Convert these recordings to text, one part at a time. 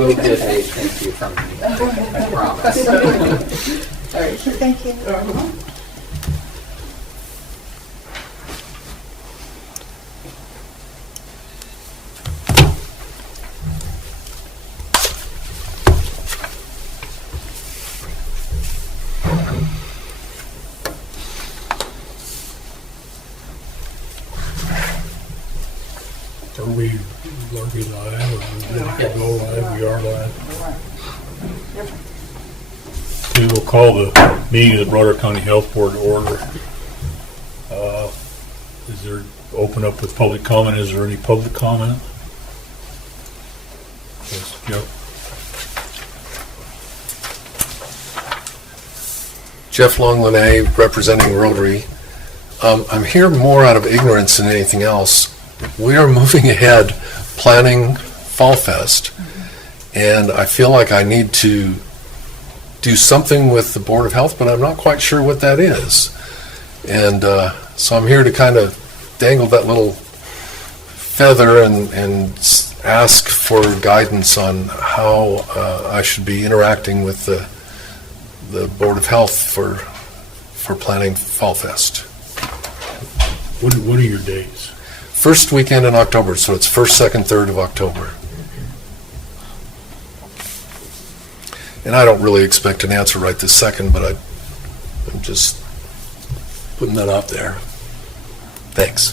will get a thank you from me. I promise. All right, thank you. Are we live or ready to go live? We are live. We will call the meeting of the Broadwater County Health Board to order. Is there, open up with public comment? Is there any public comment? Yes, Joe. Jeff Longlinay, representing Rotary. I'm here more out of ignorance than anything else. We are moving ahead planning Fall Fest, and I feel like I need to do something with the Board of Health, but I'm not quite sure what that is. And so I'm here to kind of dangle that little feather and ask for guidance on how I should be interacting with the Board of Health for planning Fall Fest. What are your dates? First weekend in October, so it's 1st, 2nd, 3rd of October. And I don't really expect an answer right this second, but I'm just putting that out there. Thanks.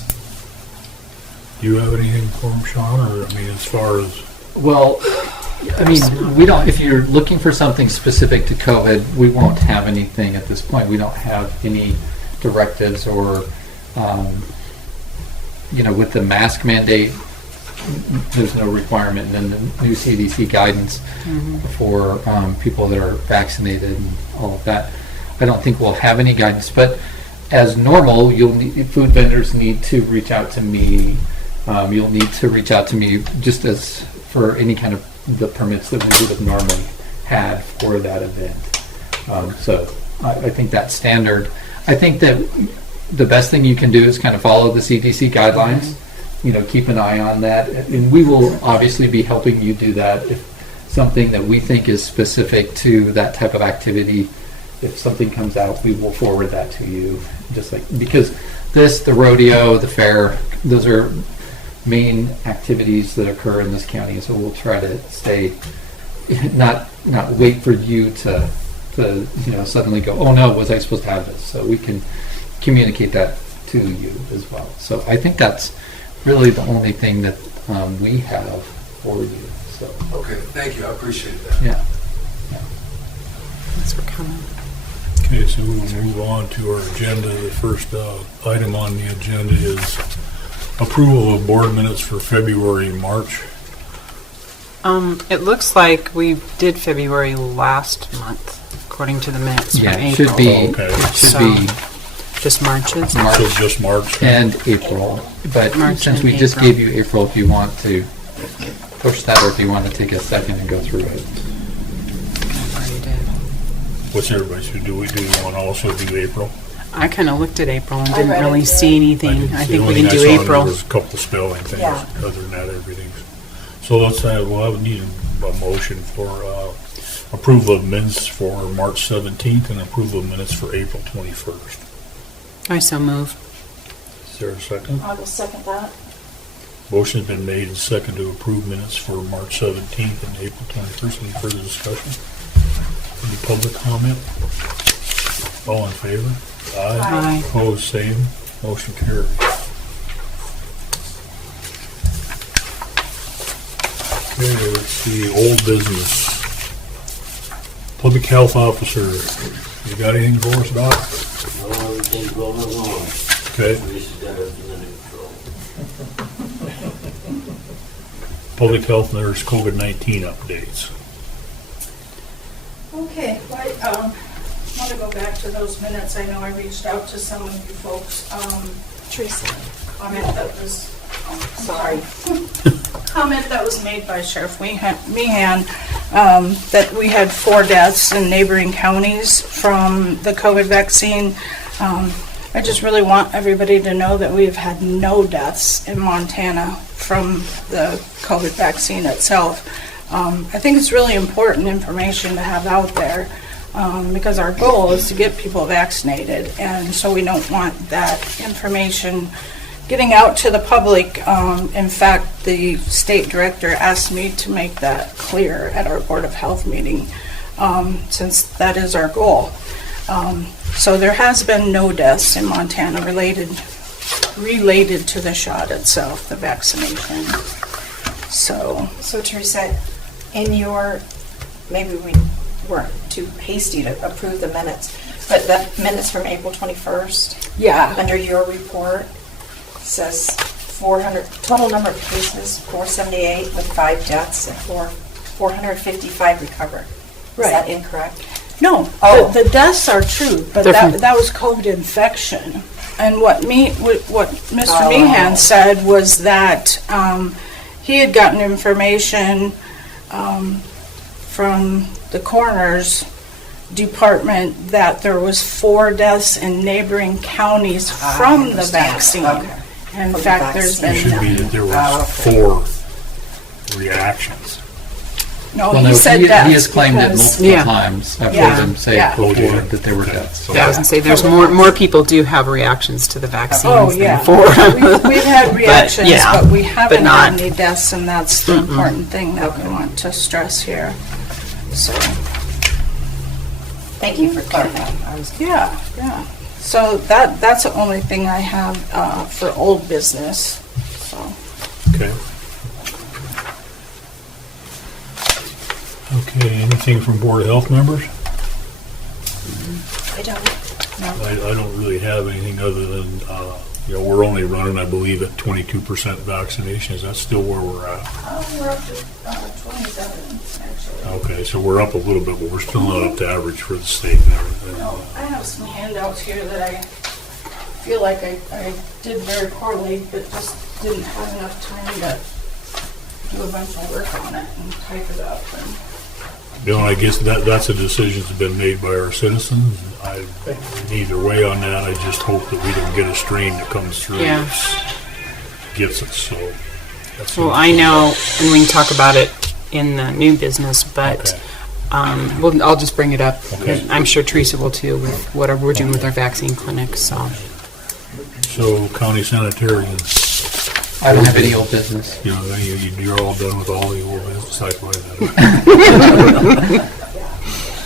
Do you have anything for him, Sean? Or, I mean, as far as... Well, I mean, we don't, if you're looking for something specific to COVID, we won't have anything at this point. We don't have any directives or, with the mask mandate, there's no requirement in the new CDC guidance for people that are vaccinated and all of that. I don't think we'll have any guidance, but as normal, food vendors need to reach out to me. You'll need to reach out to me just as for any kind of the permits that we would have normally had for that event. So I think that's standard. I think that the best thing you can do is kind of follow the CDC guidelines, keep an eye on that. And we will obviously be helping you do that. If something that we think is specific to that type of activity, if something comes out, we will forward that to you. Because the rodeo, the fair, those are main activities that occur in this county. So we'll try to stay, not wait for you to suddenly go, oh no, was I supposed to have this? So we can communicate that to you as well. So I think that's really the only thing that we have for you. So Okay, thank you. I appreciate that. yeah. Thanks for coming. Okay, so we'll move on to our agenda. The first item on the agenda is approval of board minutes for February and March. It looks like we did February last month, according to the minutes Yeah, from it April. should be. Okay. It should So- be Just March's. So March just March. and April. But March since and we just April. gave you April, if you want to push that, or if you want to take a second and go through it. Already did. What's everybody should do? We want to also do April. I kind of looked at April and I didn't read really it, see anything. I The think we only can thing do I saw April. There was a couple spelling things. Yeah. Other than that, everything's. So let's have, I would need a motion for approval of minutes for March 17th and approval of minutes for April 21st. I so move. Is there a second? I will second that. Motion's been made and second to approve minutes for March 17th and April 21st. Any further discussion? Any public comment? All in favor? Aye. Opposed, same. Motion carries. Okay, let's see, old business. Public health officer, you got anything for us, Doc? No, everything's going along. Okay. We just got everything under control. Public health nurse COVID-19 updates. Okay, I want to go back to those minutes. I know I reached out to some of you folks. Teresa. Comment that was, comment that was made by Sheriff Meehan, that we had 4 deaths in neighboring counties from the COVID vaccine. I just really want everybody to know that we've had no deaths in Montana from the COVID vaccine itself. I think it's really important information to have out there, because our goal is to get people vaccinated, and so we don't want that information getting out to the public. In fact, the state director asked me to make that clear at our Board of Health meeting, since that is our goal. So there has been no deaths in Montana related to the shot itself, the vaccination. So Teresa, maybe we weren't too hasty to approve the minutes, but the minutes from April 21st, yeah, under your report, says 400, total number of cases, 478 with 5 deaths and 455 recovered. Is Right. that incorrect? no, Oh. the deaths are true, but They're from- that was COVID infection. And what Mr. Oh. Meehan said was that he had gotten information from the coroner's department that there was 4 deaths in neighboring counties from the understand. vaccine. Okay. In From the fact, there's It should been be none. that there Oh, was okay. 4 reactions. No, Well, he no, said he deaths has claimed it because- multiple Yeah. times. I've Yeah. heard him say Yeah. before Oh, yeah. that they were Okay. deaths. So- Yeah, I was gonna say, there's more people do have reactions to the vaccines Oh, than yeah. before. We've had reactions, yeah, but we haven't not- had any deaths, and that's the important thing that we want to stress here. So, Thank you for clarifying. yeah. So that's the only thing I have for old business, so. Okay. Okay, anything from Board of Health members? I don't. I don't really have anything other than, we're only running, I believe, at 22% vaccination. Is that still where we're at? We're up to 27, actually. Okay, so we're up a little bit, but we're still not up to average for the state and everything. No, I have some handouts here that I feel like I did very poorly, but just didn't have enough time to do a bunch of work on it and type it up. And I guess that's a decision that's been made by our citizens. Either way on that, I just hope that we don't get a strain that comes through Yeah. that gets us, so. that's Well, it. I know, and we can talk about it in the new business, but Okay. I'll just bring it up. Okay. I'm sure Teresa will too, with whatever we're doing with our vaccine clinics, so. So county sanitarian, I don't have any old business. you're all done with all the old business, I find that.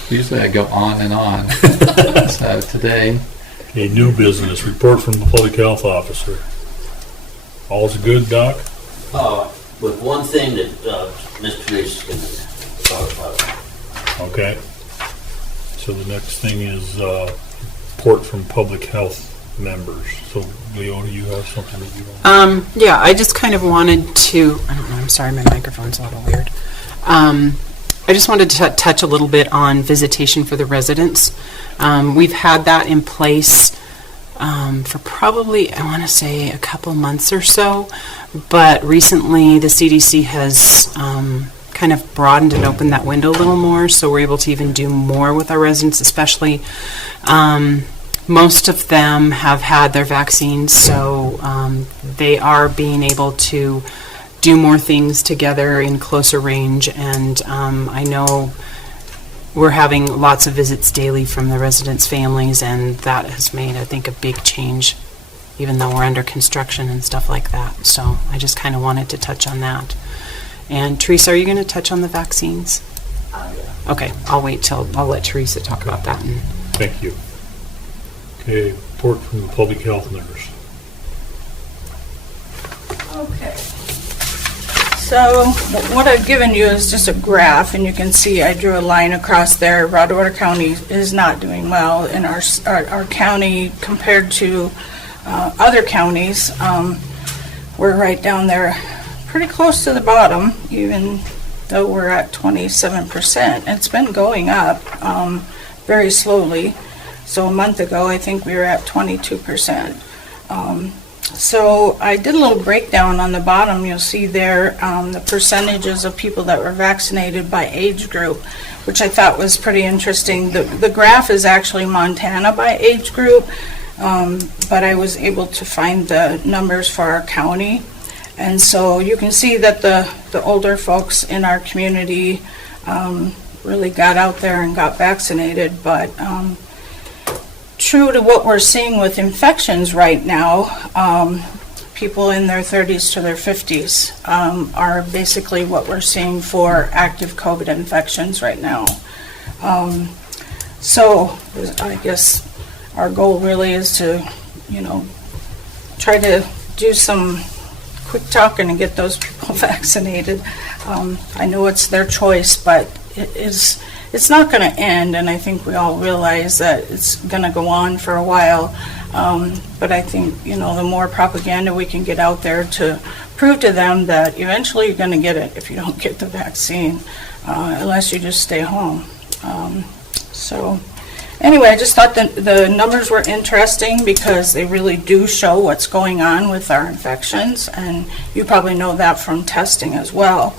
Usually I go on and on. So today, A new business, report from the public health officer. All's good, Doc? With one thing that Mr. Reese is going to talk about. Okay. So the next thing is report from public health members. So, Leona, you have something that you want? Yeah, I just kind of wanted to, I don't know, I'm sorry, my microphone's a little weird. I just wanted to touch a little bit on visitation for the residents. We've had that in place for probably, I want to say, a couple months or so, but recently the CDC has kind of broadened and opened that window a little more, so we're able to even do more with our residents, especially most of them have had their vaccines, so they are being able to do more things together in closer range, and I know we're having lots of visits daily from the residents' families, and that has made, I think, a big change, even though we're under construction and stuff like that. So I just kind of wanted to touch on that. And Teresa, are you going to touch on the vaccines? Okay, I'll let Teresa talk about that. And Thank you. Okay, report from the public health nurse. Okay. So what I've given you is just a graph, and you can see I drew a line across there. Broadwater County is not doing well in our county compared to other counties. We're right down there, pretty close to the bottom, even though we're at 27%. It's been going up very slowly. So a month ago, I think we were at 22%. So I did a little breakdown on the bottom. You'll see there the percentages of people that were vaccinated by age group, which I thought was pretty interesting. The graph is actually Montana by age group, but I was able to find the numbers for our county. And so you can see that the older folks in our community really got out there and got vaccinated, but true to what we're seeing with infections right now, people in their 30s to their 50s are basically what we're seeing for active COVID infections right now. So I guess our goal really is to, try to do some quick talking and get those people vaccinated. I know it's their choice, but it's not going to end, and I think we all realize that it's going to go on for a while. But I think, the more propaganda we can get out there to prove to them that eventually you're going to get it if you don't get the vaccine, unless you just stay home. So anyway, I just thought that the numbers were interesting because they really do show what's going on with our infections, and you probably know that from testing as well.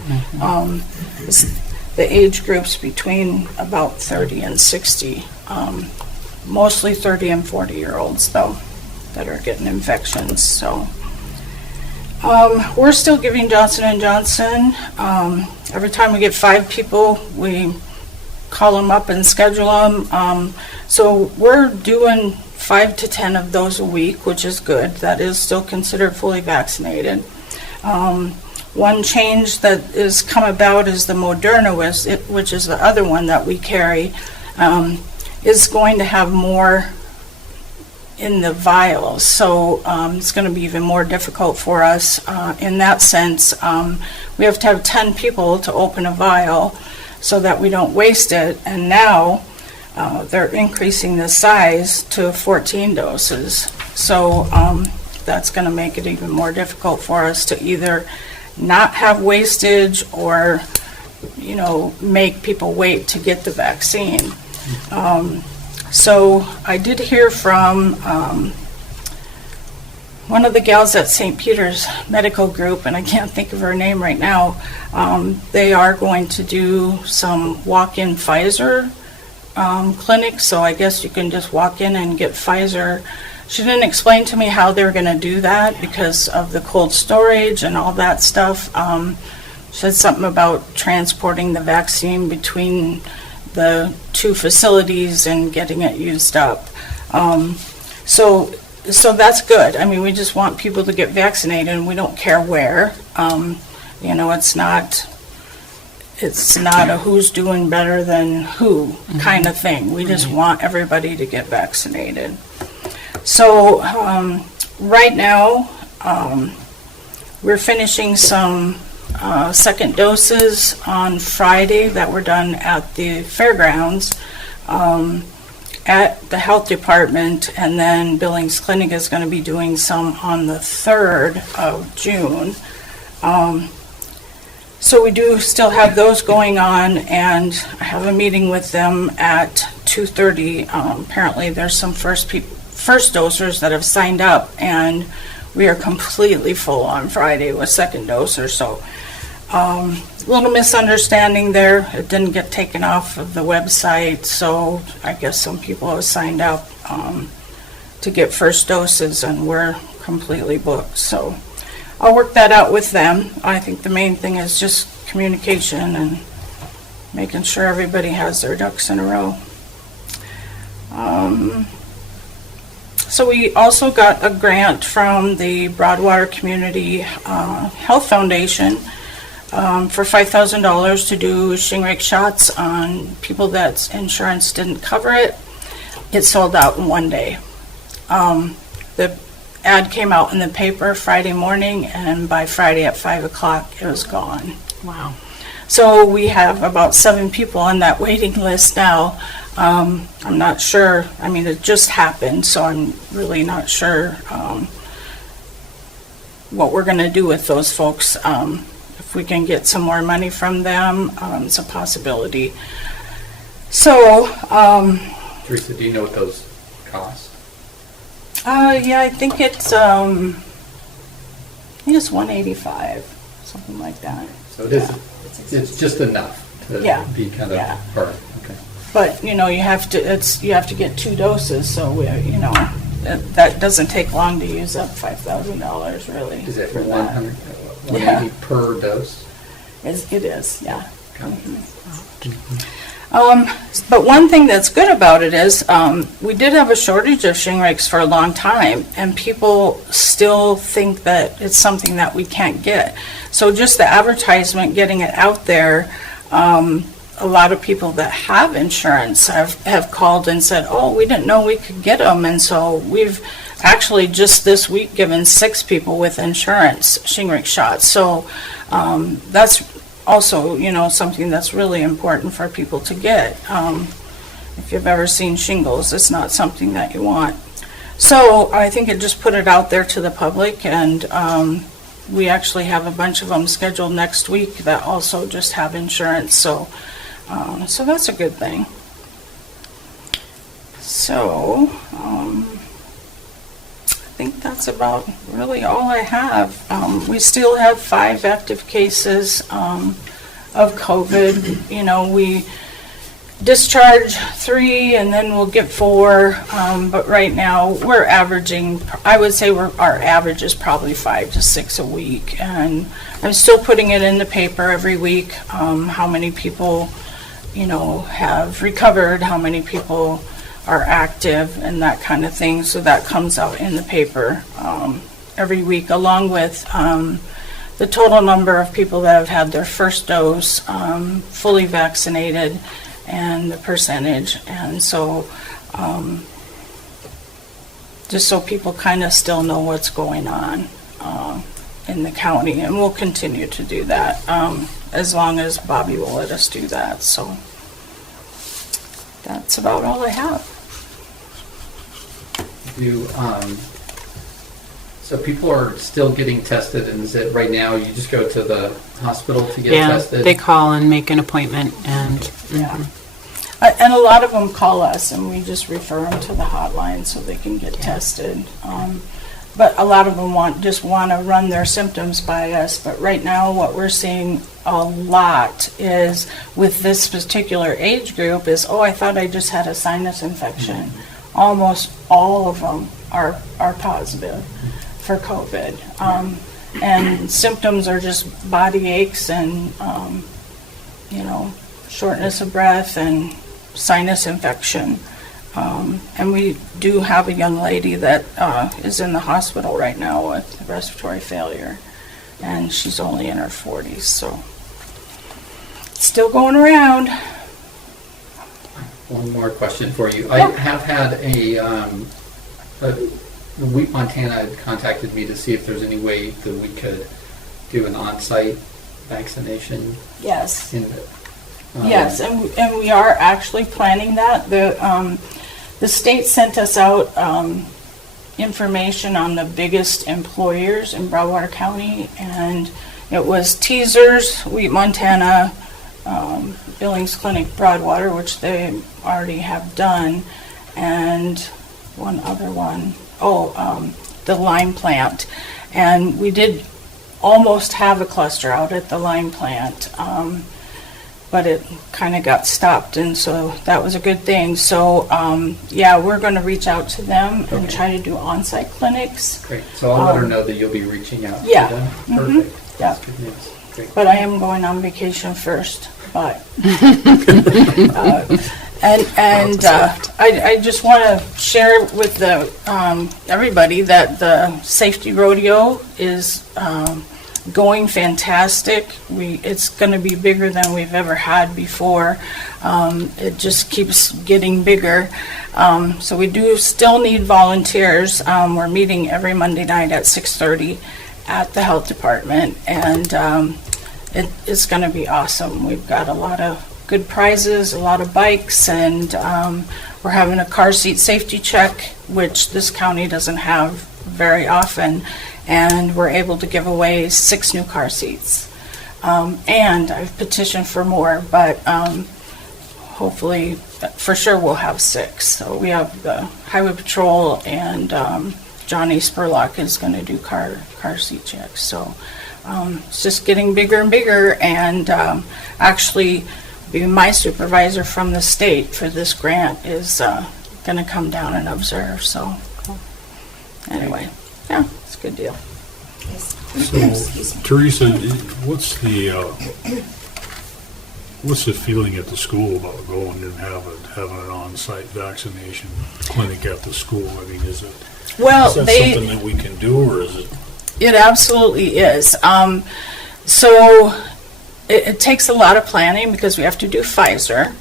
The age groups between about 30 and 60, mostly 30 and 40-year-olds, though, that are getting infections. So we're still giving Johnson & Johnson. Every time we get 5 people, we call them up and schedule them. So we're doing 5 to 10 of those a week, which is good. That is still considered fully vaccinated. One change that has come about is the Moderna, which is the other one that we carry, is going to have more in the vials. So it's going to be even more difficult for us in that sense. We have to have 10 people to open a vial so that we don't waste it. And now they're increasing the size to 14 doses. So that's going to make it even more difficult for us to either not have wastage or, make people wait to get the vaccine. So I did hear from one of the gals at St. Peter's Medical Group, and I can't think of her name right now. They are going to do some walk-in Pfizer clinics, so I guess you can just walk in and get Pfizer. She didn't explain to me how they were going to do that because of the cold storage and all that stuff. She said something about transporting the vaccine between the 2 facilities and getting it used up. So that's good. I mean, we just want people to get vaccinated, and we don't care where. It's not a who's doing better than who kind of thing. We just want everybody to get vaccinated. So right now, we're finishing some second doses on Friday that were done at the fairgrounds at the health department, and then Billings Clinic is going to be doing some on the 3rd of June. So we do still have those going on, and I have a meeting with them at 2:30. Apparently there's some first dosers that have signed up, and we are completely full on Friday with second dosers. So little misunderstanding there. It didn't get taken off of the website, so I guess some people have signed up to get first doses, and we're completely booked. So I'll work that out with them. I think the main thing is just communication and making sure everybody has their ducks in a row. So we also got a grant from the Broadwater Community Health Foundation for $5,000 to do shingrix shots on people that insurance didn't cover it. It sold out in one day. The ad came out in the paper Friday morning, and by Friday at 5 o'clock it was gone. Wow. So we have about 7 people on that waiting list now. I'm not sure, I mean, it just happened, so I'm really not sure what we're going to do with those folks. If we can get some more money from them, it's a possibility. So, Teresa, do you know what those cost? yeah, I think it's $185, something like that. So it is, it's just enough to Yeah. be kind of Yeah. part, okay. But, you have to get 2 doses, so that doesn't take long to use up $5,000 really. Is it for that. 100, 180 per dose. It is, yeah. But one thing that's good about it is we did have a shortage of Shingrix for a long time, and people still think that it's something that we can't get. So just the advertisement, getting it out there, a lot of people that have insurance have called and said, oh, we didn't know we could get them. And so we've actually just this week given 6 people with insurance Shingrix shots. So that's also, something that's really important for people to get. If you've ever seen shingles, it's not something that you want. So I think it just put it out there to the public, and we actually have a bunch of them scheduled next week that also just have insurance. So that's a good thing. So I think that's about really all I have. We still have 5 active cases of COVID. We discharge 3 and then we'll get 4. But right now we're averaging, I would say our average is probably 5 to 6 a week. And I'm still putting it in the paper every week, how many people, have recovered, how many people are active, and that kind of thing. So that comes out in the paper every week, along with the total number of people that have had their first dose, fully vaccinated, and the percentage. And so just so people kind of still know what's going on in the county, and we'll continue to do that as long as Bobby will let us do that. So that's about all I have. So people are still getting tested, and is it right now you just go to the hospital to get tested? They call and make an appointment, and Yeah. And a lot of them call us, and we just refer them to the hotline so they can get tested. But a lot of them just want to run their symptoms by us. But right now, what we're seeing a lot is with this particular age group is, oh, I thought I just had a sinus infection. Almost all of them are positive for COVID. And symptoms are just body aches and, shortness of breath and sinus infection. And we do have a young lady that is in the hospital right now with respiratory failure, and she's only in her 40s, so it's still going around. One more question for you. I have had Montana had contacted me to see if there's any way that we could do an on-site vaccination. Yes. In Yes, and we are actually planning that. The state sent us out information on the biggest employers in Broadwater County, and it was Teasers, Wheat, Montana, Billings Clinic, Broadwater, which they already have done, and one other one, the lime plant. And we did almost have a cluster out at the lime plant. But it kind of got stopped, and so that was a good thing. So, we're going to reach out to them and try to do on-site clinics. Great. So I'll let her know that you'll be reaching out Yeah. to them. Mhm. Perfect. Yeah. That's good news. Great. But I am going on vacation first. But I just want to share with everybody that the safety rodeo is going fantastic. It's going to be bigger than we've ever had before. It just keeps getting bigger. So we do still need volunteers. We're meeting every Monday night at 6:30 at the health department, and it's going to be awesome. We've got a lot of good prizes, a lot of bikes, and we're having a car seat safety check, which this county doesn't have very often. And we're able to give away 6 new car seats. And I've petitioned for more, but hopefully, for sure, we'll have 6. So we have the Highway Patrol, and Johnny Spurlock is going to do car seat checks. So it's just getting bigger and bigger, and actually, my supervisor from the state for this grant is going to come down and observe. So anyway, yeah. Good deal. Yes. So, Excuse me. Teresa, what's the feeling at the school about going and having an on-site vaccination clinic at the school? I mean, is Well, that something that we can do, or is it? It absolutely is. So it takes a lot of planning because we have to do Pfizer.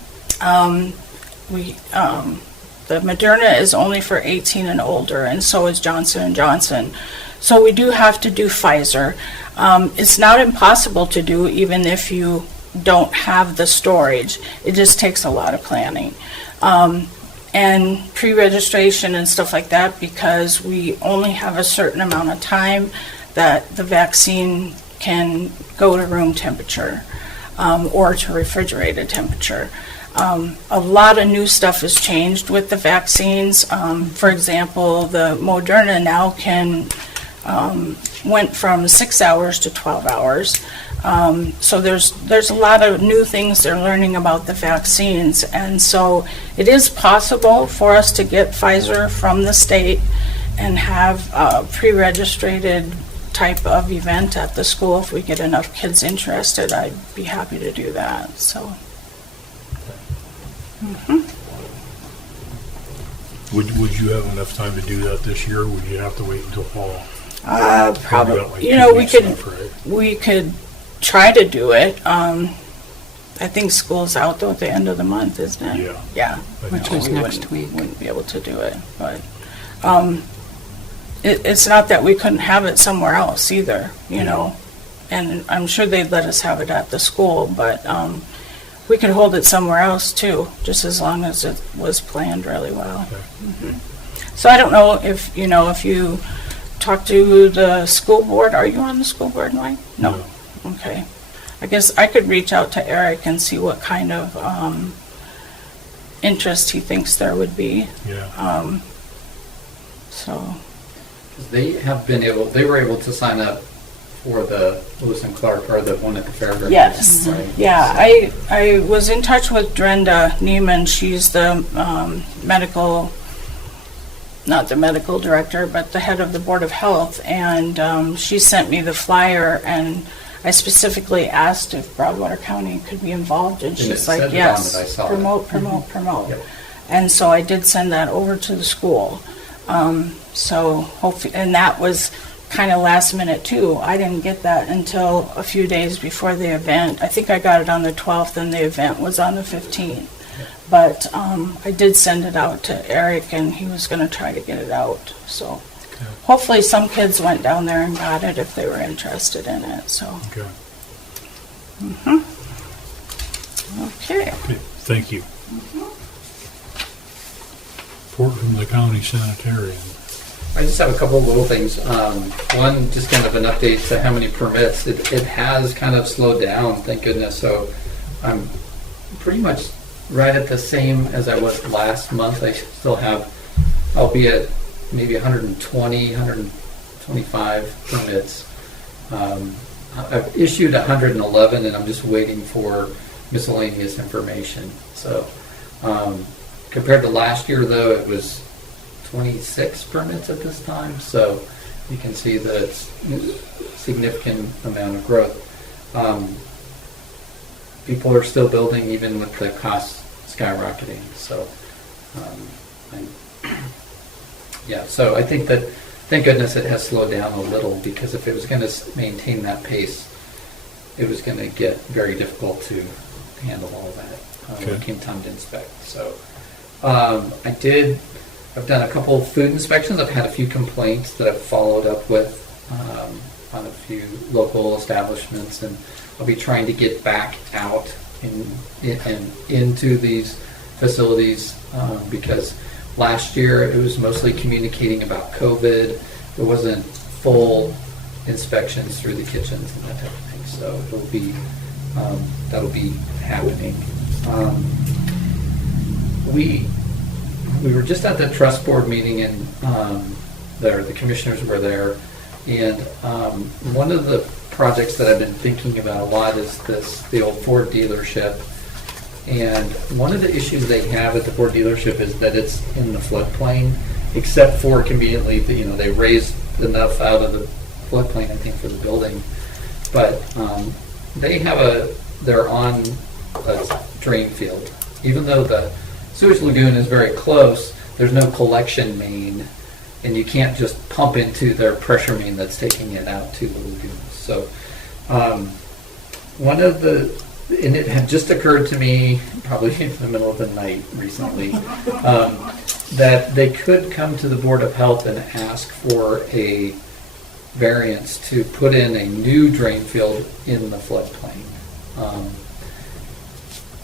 The Moderna is only for 18 and older, and so is Johnson & Johnson. So we do have to do Pfizer. It's not impossible to do even if you don't have the storage. It just takes a lot of planning. And pre-registration and stuff like that, because we only have a certain amount of time that the vaccine can go to room temperature or to refrigerated temperature. A lot of new stuff has changed with the vaccines. For example, the Moderna now went from 6 hours to 12 hours. So there's a lot of new things they're learning about the vaccines, and so it is possible for us to get Pfizer from the state and have a pre-registered type of event at the school. If we get enough kids interested, I'd be happy to do that. So Would you have enough time to do that this year, or would you have to wait until fall? probably, got like 2 we weeks could left, right? we could try to do it. I think school's out though at the end of the month, isn't it? Yeah. Yeah. Which So is we next wouldn't- week. Wouldn't be able to do it, but it's not that we couldn't have it somewhere else either, you know. And I'm sure they'd let us have it at the school, but we could hold it somewhere else too, just as long as it was planned really well. Okay. So I don't know if you talk to the school board. Are you on the school board, Mike? No. Okay. I guess I could reach out to Eric and see what kind of interest he thinks there would be. Yeah. So, They were able to sign up for the Lewis and Clark, or the one at the fair. yes. Right? Yeah, I was in touch with Brenda Neiman. She's the not the medical director, but the head of the Board of Health, and she sent me the flyer, and I specifically asked if Broadwater County could be involved, and And it she's like, said it yes, on it, I saw promote, that. promote, promote. Yep. And so I did send that over to the school. So hopefully, and that was kind of last minute too. I didn't get that until a few days before the event. I think I got it on the 12th and the event was on the 15th. But I did send it out to Eric, and he was going to try to get it out. So Okay. hopefully some kids went down there and got it if they were interested in it. So, Okay. okay. Okay. Thank you. Report from the county sanitarian. I just have a couple of little things. One, just kind of an update to how many permits. It has kind of slowed down, thank goodness. So I'm pretty much right at the same as I was last month. I still have, albeit maybe 120, 125 permits. I've issued 111, and I'm just waiting for miscellaneous information. So compared to last year, though, it was 26 permits at this time, so you can see that it's a significant amount of growth. People are still building even with the costs skyrocketing, so so I think that, thank goodness it has slowed down a little, because if it was going to maintain that pace, it was going to get very difficult to handle all that when it came time to inspect. So I've done a couple of food inspections. I've had a few complaints that I've followed up with on a few local establishments, and I'll be trying to get back out into these facilities because last year it was mostly communicating about COVID. There wasn't full inspections through the kitchens and that type of thing. So that'll be happening. We were just at the trust board meeting, and the commissioners were there, and one of the projects that I've been thinking about a lot is the old Ford dealership. And one of the issues they have at the Ford dealership is that it's in the floodplain, except for conveniently, they raised enough out of the floodplain, I think, for the building. But they're on a drain field. Even though the sewage lagoon is very close, there's no collection main, and you can't just pump into their pressure main that's taking it out to the lagoon. So and it had just occurred to me, probably in the middle of the night recently, that they could come to the Board of Health and ask for a variance to put in a new drain field in the floodplain.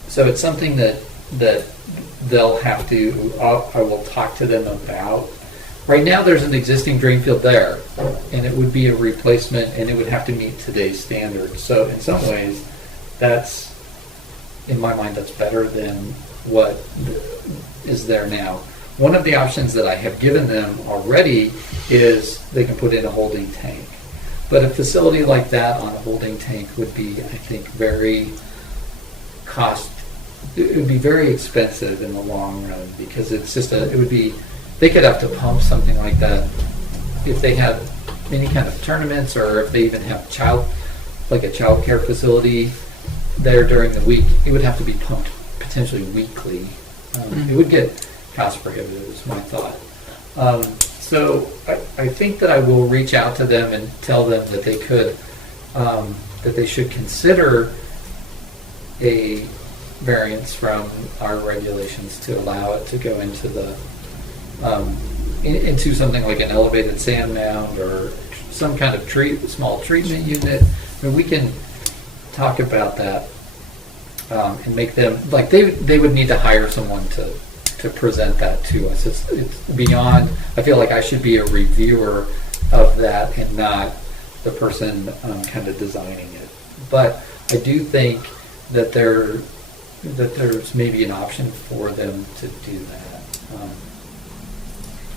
So it's something that they'll have to, I will talk to them about. Right now, there's an existing drain field there, and it would be a replacement, and it would have to meet today's standards. So in some ways, that's, in my mind, that's better than what is there now. One of the options that I have given them already is they can put in a holding tank. But a facility like that on a holding tank would be, I think, it would be very expensive in the long run, because it's just they could have to pump something like that if they had any kind of tournaments, or if they even have a child care facility there during the week. It would have to be pumped potentially weekly. It would get cost prohibitive, is my thought. So I think that I will reach out to them and tell them that they should consider a variance from our regulations to allow it to go into into something like an elevated sand mound or some kind of small treatment unit. I mean, we can talk about that and make them, like, they would need to hire someone to present that to us. It's beyond, I feel like I should be a reviewer of that and not the person kind of designing it. But I do think that there's maybe an option for them to do that.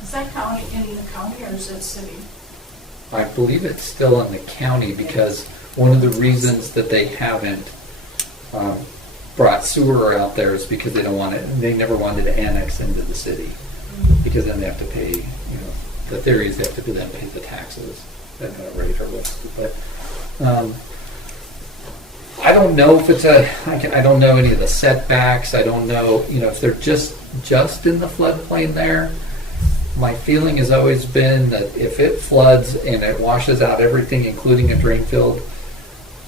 Is that county, in the county, or is it city? I believe it's still in the county, because one of the reasons that they haven't brought sewer out there is because they never wanted to annex into the city, because then they have to pay, the theory is they have to then pay the taxes at a rate or what. But I don't know if I don't know any of the setbacks. I don't know, if they're just in the floodplain there. My feeling has always been that if it floods and it washes out everything, including a drain field,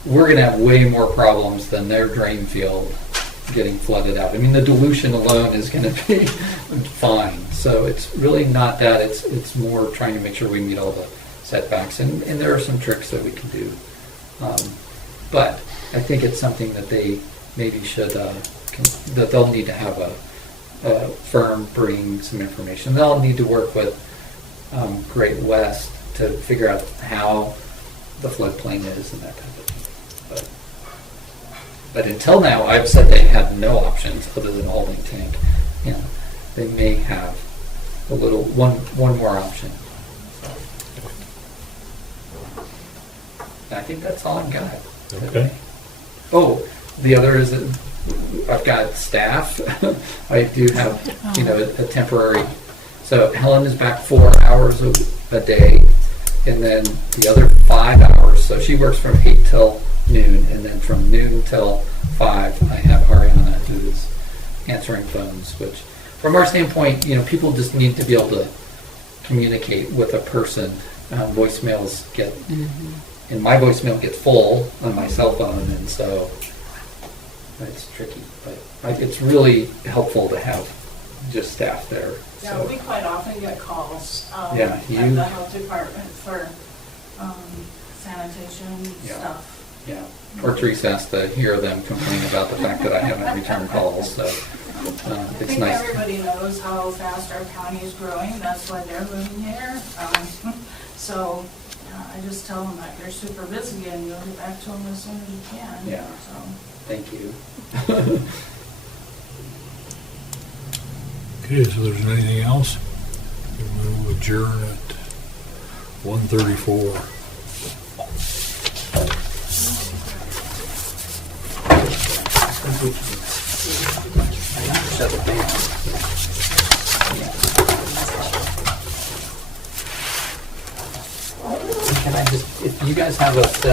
we're going to have way more problems than their drain field getting flooded out. I mean, the dilution alone is going to be fine. So it's really not that. It's more trying to make sure we meet all the setbacks. And there are some tricks that we can do. But I think it's something that they maybe should, that they'll need to have a firm bring some information. They'll need to work with Great West to figure out how the floodplain is and that type of thing. But until now, I've said they have no options other than a holding tank. They may have one more option. I think that's all I've got. Okay. Oh, the other is that I've got staff. I do have, a temporary. So Helen is back 4 hours a day, and then the other 5 hours. So she works from 8 till noon, and then from noon till 5, I have Ariana who's answering phones. Which, from our standpoint, people just need to be able to communicate with a person. Voicemails get. And my voicemail gets full on my cell phone, and so it's tricky. But it's really helpful to have just staff there. Yeah, So, we quite often get calls at Yeah, the health department for sanitation Yeah. stuff. yeah. Or Teresa has to hear them complain about the fact that I haven't returned calls. So I it's think nice. everybody knows how fast our county is growing. That's why they're moving here. So I just tell them that you're super busy and you'll get back to them as soon as you can. Yeah. So. Thank you. Okay, so there's anything else? We'll adjourn at 1:34. Can I just, if you guys have a set